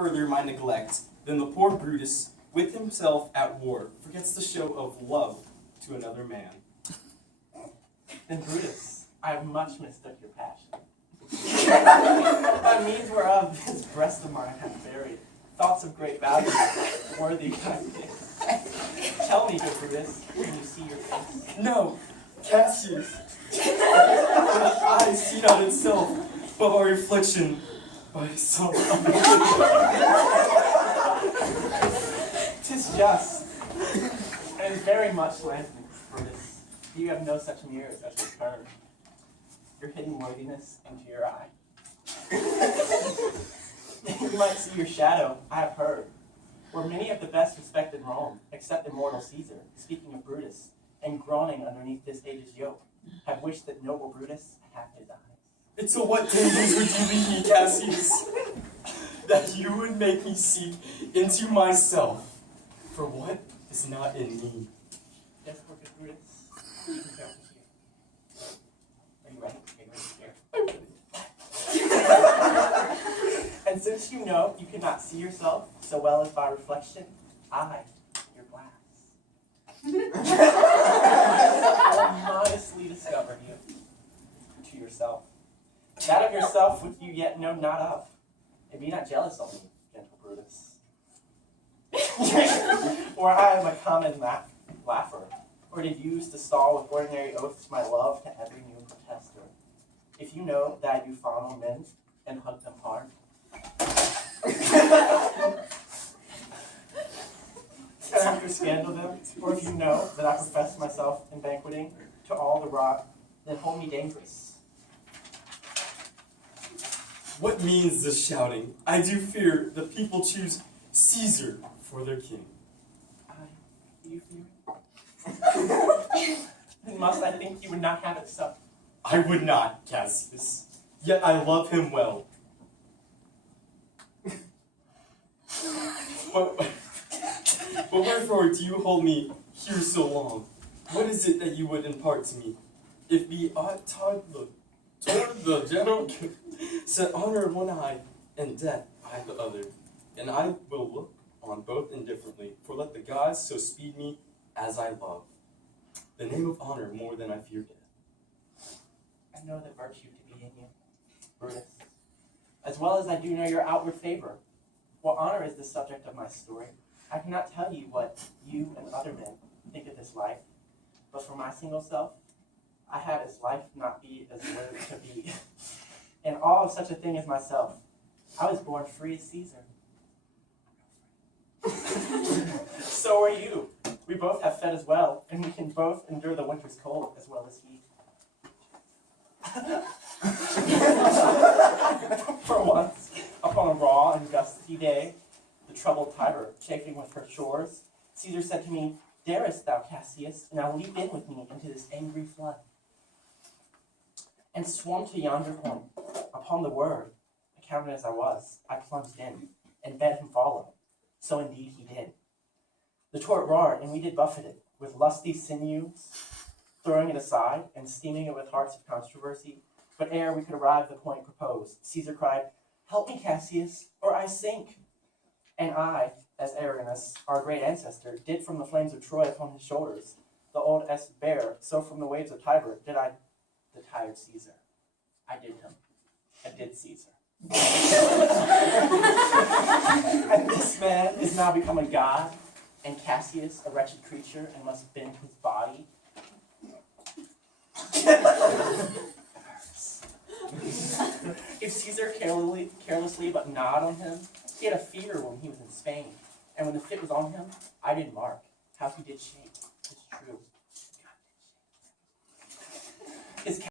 further my neglect than the poor Brutus, with himself at war, forgets the show of love to another man. Then Brutus, I have much mistook your passion. By means whereof his breast of mine hath buried thoughts of great value, worthy of thy face. Tell me, good Brutus, can you see your face? No, Cassius. I see not itself, but a reflection by some. 'Tis just, and is very much lantern, Brutus. You have no such mirrors as return your hidden worthiness into your eye. You might see your shadow, I have heard, where many of the best respected Rome, except immortal Caesar, speaking of Brutus, and groaning underneath this age's yoke, have wished that noble Brutus had his eyes. And so what dangers would you lead me, Cassius, that you would make me seek into myself for what is not in me? Yes, good Brutus, you can go to here. Are you ready? Are you ready here? And since you know you cannot see yourself so well as by reflection, I, your glass, will modestly discover you to yourself. That of yourself which you yet know not of. And be not jealous of me, gentle Brutus. For I am a common laugher, or did use to stall with ordinary oaths my love to every new protester. If you know that I do fondle men and hug them hard, and after scandal them, or if you know that I profess myself in banqueting to all the rod, then hold me dangerous. What means this shouting? I do fear the people choose Caesar for their king. Do you fear it? Then must I think you would not have it so? I would not, Cassius, yet I love him well. But wherefore do you hold me here so long? What is it that you would impart to me? If be aught toward the general set honor one eye and death eye the other, and I will look on both indifferently, for let the gods so speed me as I love. The name of honor more than I fear death. I know the virtue to be in you, Brutus, as well as I do know your outward favor. While honor is the subject of my story, I cannot tell you what you and other men think of this life, but for my single self, I had as life not be as loath to be. And all of such a thing as myself, I was born free as Caesar. So are you. We both have fed as well, and we can both endure the winter's cold as well as heat. For once, upon a raw and gusty day, the troubled Tiber chafing with her shores, Caesar said to me, "Darest thou, Cassius, now leap in with me into this angry flood?" And swum to yonder point. Upon the word, accounted as I was, I plunged in, and bade him follow. So indeed he did. The torrent roared, and we did buffet it, with lusty sinews, throwing it aside, and steaming it with hearts of controversy. But ere we could arrive at the point proposed, Caesar cried, "Help me, Cassius, or I sink." And I, as Arenas, our great ancestor, did from the flames of Troy upon his shoulders, the old S bear, so from the waves of Tiber did I the tired Caesar. I did him. I did Caesar. And this man is now become a god, and Cassius a wretched creature, and must bend his body. If Caesar carelessly but gnawed on him, he had a fever when he was in Spain, and when the fit was on him, I did mark how he did shake. It's true. His